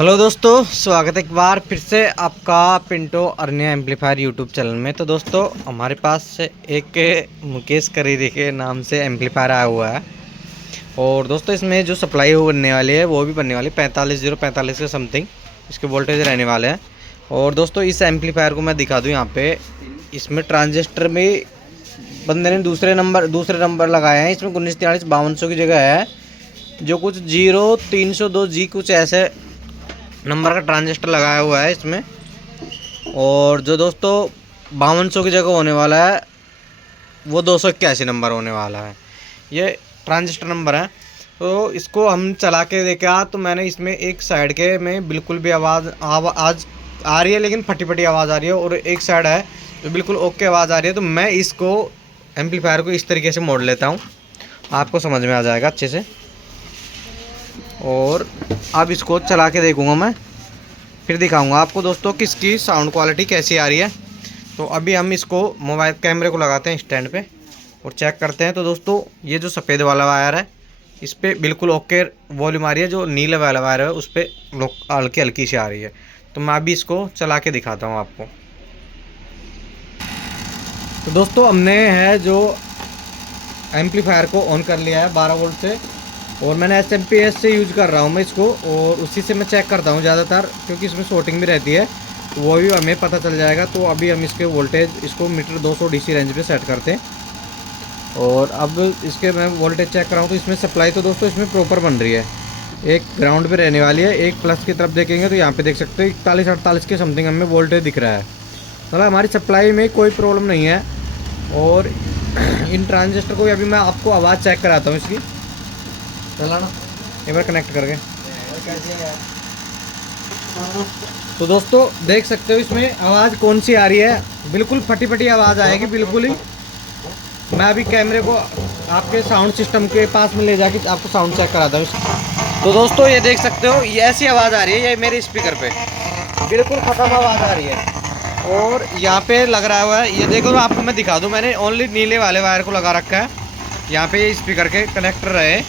Hello दोस्तों, स्वागत है एक बार फिर से आपका Pinto Arnia amplifier YouTube channel में। तो दोस्तों हमारे पास एक मुकेश करीरी के नाम से एम्पलीफायर आया हुआ है। और दोस्तों इसमें जो सप्लाई बनने वाली है वो भी बनने वाली 45 के समथिंग इसके वोल्टेज रहने वाले हैं। और दोस्तों इस एम्पलीफायर को मैं दिखा दूँ यहाँ पे, इसमें ट्रांजिस्टर में बंदे ने दूसरे नंबर लगाए हैं। इसमें 1943-5200 की जगह है जो कुछ 0302G कुछ ऐसे नंबर का ट्रांजिस्टर लगाया हुआ है इसमें। और जो दोस्तों 5200 की जगह होने वाला है वो 281 नंबर होने वाला है। ये ट्रांजिस्टर नंबर है। तो इसको हम चला के देखा तो मैंने इसमें एक साइड के में बिल्कुल भी आवाज़ आ रही है, लेकिन फटी फटी आवाज़ आ रही है, और एक साइड है जो बिल्कुल ओके आवाज़ आ रही है। तो मैं इसको एम्पलीफायर को इस तरीके से मोड़ लेता हूँ, आपको समझ में आ जाएगा अच्छे से। और अब इसको चला के देखूँगा मैं, फिर दिखाऊंगा आपको दोस्तों कि इसकी साउंड क्वालिटी कैसी आ रही है। तो अभी हम इसको मोबाइल कैमरे को लगाते हैं स्टैंड पे और चेक करते हैं। तो दोस्तों ये जो सफ़ेद वाला वायर है इस पर बिल्कुल ओके वॉल्यूम आ रही है, जो नीले वाला वायर है उस पर हल्की हल्की सी आ रही है। तो मैं अभी इसको चला के दिखाता हूँ आपको। तो दोस्तों हमने है जो एम्पलीफायर को ऑन कर लिया है 12 वोल्ट से, और मैंने SMP से यूज कर रहा हूँ मैं इसको, और उसी से मैं चेक करता हूँ ज़्यादातर, क्योंकि इसमें शॉर्टिंग भी रहती है तो वो भी हमें पता चल जाएगा। तो अभी हम इसके वोल्टेज इसको मीटर 200 DC रेंज पे सेट करते हैं। और अब इसके मैं वोल्टेज चेक कर रहा हूँ तो इसमें सप्लाई तो दोस्तों इसमें प्रॉपर बन रही है। एक ग्राउंड पे रहने वाली है, एक प्लस की तरफ देखेंगे तो यहाँ पे देख सकते हो 41-48 के समथिंग हमें वोल्टेज दिख रहा है। मतलब हमारी सप्लाई में कोई प्रॉब्लम नहीं है। और इन ट्रांजिस्टर को अभी मैं आपको आवाज़ चेक कराता हूँ इसकी, चला ना एक बार कनेक्ट करके। तो दोस्तों देख सकते हो इसमें आवाज़ कौन सी आ रही है, बिल्कुल फटी फटी आवाज़ आएगी बिल्कुल ही। मैं अभी कैमरे को आपके साउंड सिस्टम के पास में ले जाके आपको साउंड चेक कराता हूँ। तो दोस्तों ये देख सकते हो ये ऐसी आवाज़ आ रही है, ये मेरे स्पीकर पे बिल्कुल ख़त्म आवाज़ आ रही है। और यहाँ पे लग रहा हुआ है, ये देखो आपको मैं दिखा दूँ, मैंने ओनली नीले वाले वायर को लगा रखा है यहाँ पे। ये स्पीकर के कनेक्टर रहे,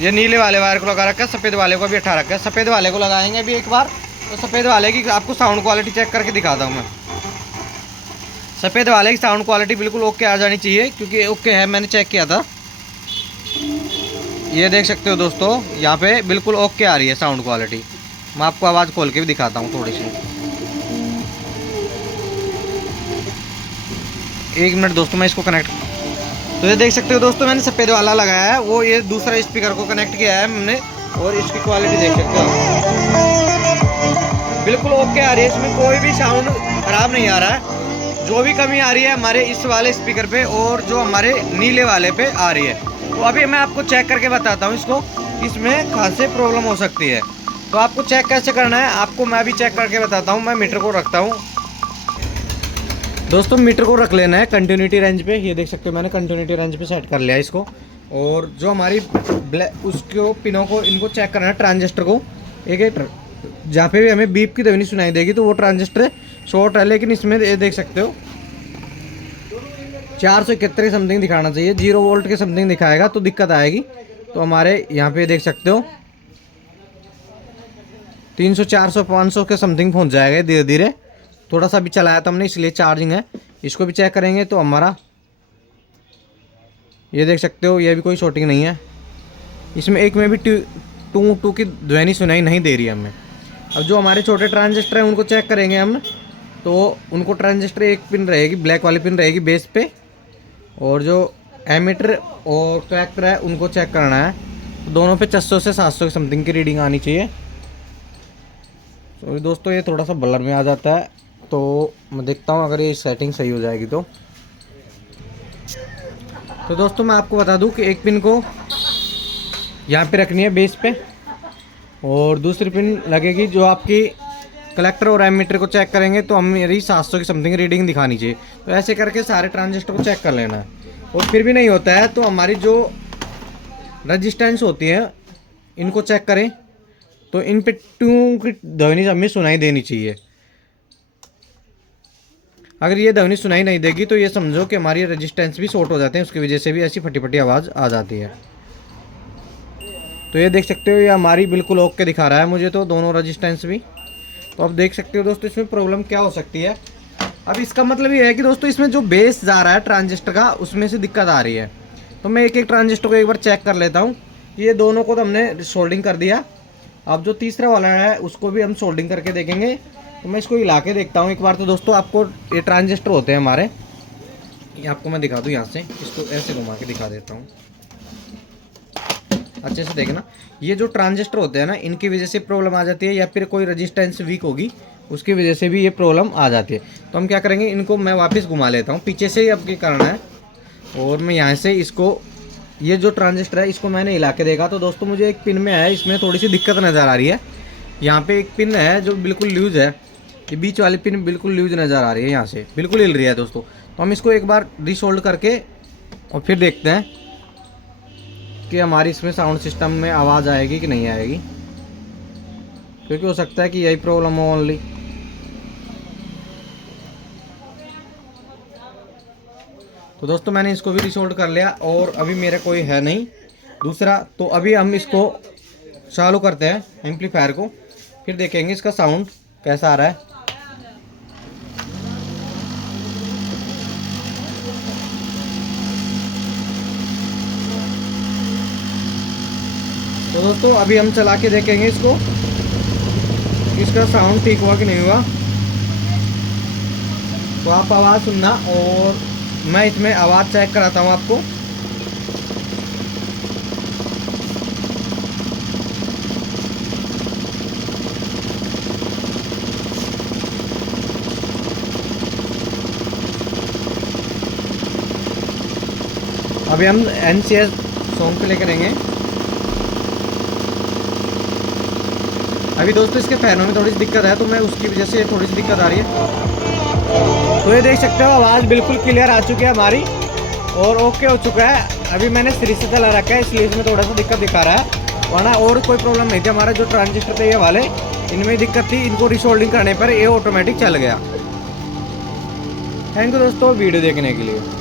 ये नीले वाले वायर को लगा रखा है, सफ़ेद वाले को भी हटा रखा है। सफ़ेद वाले को लगाएंगे अभी एक बार, तो सफ़ेद वाले की आपको साउंड क्वालिटी चेक करके दिखाता हूँ मैं। सफ़ेद वाले की साउंड क्वालिटी बिल्कुल ओके आ जानी चाहिए, क्योंकि ओके है, मैंने चेक किया था। ये देख सकते हो दोस्तों यहाँ पे बिल्कुल ओके आ रही है साउंड क्वालिटी। मैं आपको आवाज़ खोल के भी दिखाता हूँ थोड़ी सी, एक मिनट दोस्तों मैं इसको कनेक्ट। तो ये देख सकते हो दोस्तों मैंने सफ़ेद वाला लगाया है, वो ये दूसरा स्पीकर को कनेक्ट किया है हमने, और इसकी क्वालिटी देख सकते हो बिल्कुल ओके आ रही है। इसमें कोई भी साउंड ख़राब नहीं आ रहा है। जो भी कमी आ रही है हमारे इस वाले स्पीकर पे और जो हमारे नीले वाले पे आ रही है। तो अभी मैं आपको चेक करके बताता हूँ इसको, इसमें खासे प्रॉब्लम हो सकती है। तो आपको चेक कैसे करना है आपको मैं अभी चेक करके बताता हूँ। मैं मीटर को रखता हूँ दोस्तों, मीटर को रख लेना है कंटिन्यूटी रेंज पे। ये देख सकते हो मैंने कंटिन्यूटी रेंज पे सेट कर लिया इसको। और जो हमारी उसको पिनों को इनको चेक करना है ट्रांजिस्टर को, एक जहाँ पे भी हमें बीप की ध्वनि सुनाई देगी तो वो ट्रांजिस्टर शॉर्ट है। लेकिन इसमें ये देख सकते हो 471 समथिंग दिखाना चाहिए, 0 वोल्ट के समथिंग दिखाएगा तो दिक्कत आएगी। तो हमारे यहाँ पे देख सकते हो 300 400 500 के समथिंग पहुँच जाएगा धीरे धीरे। थोड़ा सा भी चलाया था हमने इसलिए चार्जिंग है। इसको भी चेक करेंगे तो हमारा ये देख सकते हो ये भी कोई शॉर्टिंग नहीं है, इसमें एक में भी टू की ध्वनि सुनाई नहीं दे रही है हमें। अब जो हमारे छोटे ट्रांजिस्टर हैं उनको चेक करेंगे हम, तो उनको ट्रांजिस्टर एक पिन रहेगी, ब्लैक वाली पिन रहेगी बेस पे, और जो एमीटर और कलेक्टर है उनको चेक करना है। तो दोनों पे 600 से 700 की समथिंग की रीडिंग आनी चाहिए। तो दोस्तों ये थोड़ा सा ब्लर में आ जाता है, तो मैं देखता हूँ अगर ये सेटिंग सही हो जाएगी तो। दोस्तों मैं आपको बता दूं कि एक पिन को यहाँ पे रखनी है बेस पे, और दूसरी पिन लगेगी जो आपकी कलेक्टर और एमीटर को चेक करेंगे तो हम मेरी 700 की समथिंग रीडिंग दिखानी चाहिए। तो ऐसे करके सारे ट्रांजिस्टर को चेक कर लेना है। और फिर भी नहीं होता है तो हमारी जो रजिस्टेंस होती है इनको चेक करें, तो इन पे टू की ध्वनि हमें सुनाई देनी चाहिए। अगर ये ध्वनि सुनाई नहीं देगी तो ये समझो कि हमारी रेजिस्टेंस भी शॉर्ट हो जाते हैं, उसकी वजह से भी ऐसी फटी फटी आवाज़ आ जाती है। तो ये देख सकते हो ये हमारी बिल्कुल ओके दिखा रहा है मुझे तो दोनों रजिस्टेंस भी। तो अब देख सकते हो दोस्तों इसमें प्रॉब्लम क्या हो सकती है। अब इसका मतलब ये है कि दोस्तों इसमें जो बेस जा रहा है ट्रांजिस्टर का उसमें से दिक्कत आ रही है। तो मैं एक एक ट्रांजिस्टर को एक बार चेक कर लेता हूँ। ये दोनों को तो हमने सोल्डिंग कर दिया। अब जो तीसरा वाला है उसको भी हम सोल्डिंग करके देखेंगे। तो मैं इसको हिला के देखता हूँ एक बार। तो दोस्तों आपको ये ट्रांजिस्टर होते हैं हमारे, ये आपको मैं दिखा दूँ यहाँ से, इसको ऐसे घुमा के दिखा देता हूँ अच्छे से देखना। ये जो ट्रांजिस्टर होते हैं ना इनकी वजह से प्रॉब्लम आ जाती है, या फिर कोई रजिस्टेंस वीक होगी उसकी वजह से भी ये प्रॉब्लम आ जाती है। तो हम क्या करेंगे, इनको मैं वापस घुमा लेता हूँ, पीछे से ही अब ये करना है। और मैं यहाँ से इसको, ये जो ट्रांजिस्टर है इसको मैंने हिला के देखा। तो दोस्तों मुझे एक पिन में है, इसमें थोड़ी सी दिक्कत नज़र आ रही है। यहाँ पे एक पिन है जो बिल्कुल लूज़ है, ये बीच वाली पिन बिल्कुल लूज़ नज़र आ रही है, यहाँ से बिल्कुल हिल रही है दोस्तों। तो हम इसको एक बार रिसोल्ड करके और फिर देखते हैं कि हमारी इसमें साउंड सिस्टम में आवाज़ आएगी कि नहीं आएगी, क्योंकि हो सकता है कि यही प्रॉब्लम हो ओनली। तो दोस्तों मैंने इसको भी रिसोल्ड कर लिया और अभी मेरा कोई है नहीं दूसरा। तो अभी हम इसको चालू करते हैं एम्पलीफायर को, फिर देखेंगे इसका साउंड कैसा आ रहा है। तो दोस्तों अभी हम चला के देखेंगे इसको, इसका साउंड ठीक हुआ कि नहीं हुआ। तो आप आवाज़ सुनना और मैं इसमें आवाज़ चेक कराता हूँ आपको। अभी हम NCS सॉन्ग प्ले करेंगे। अभी दोस्तों इसके फैनों में थोड़ी सी दिक्कत है, तो मैं उसकी वजह से थोड़ी सी दिक्कत आ रही है। तो ये देख सकते हो आवाज़ बिल्कुल क्लियर आ चुकी है हमारी और ओके हो चुका है। अभी मैंने सीरीज से चला रखा है इसलिए इसमें थोड़ा सा दिक्कत दिखा रहा है, वरना और कोई प्रॉब्लम नहीं थी। हमारा जो ट्रांजिस्टर थे ये वाले, इनमें दिक्कत थी, इनको रिसोल्डिंग करने पर ये ऑटोमेटिक चल गया। थैंक यू दोस्तों वीडियो देखने के लिए।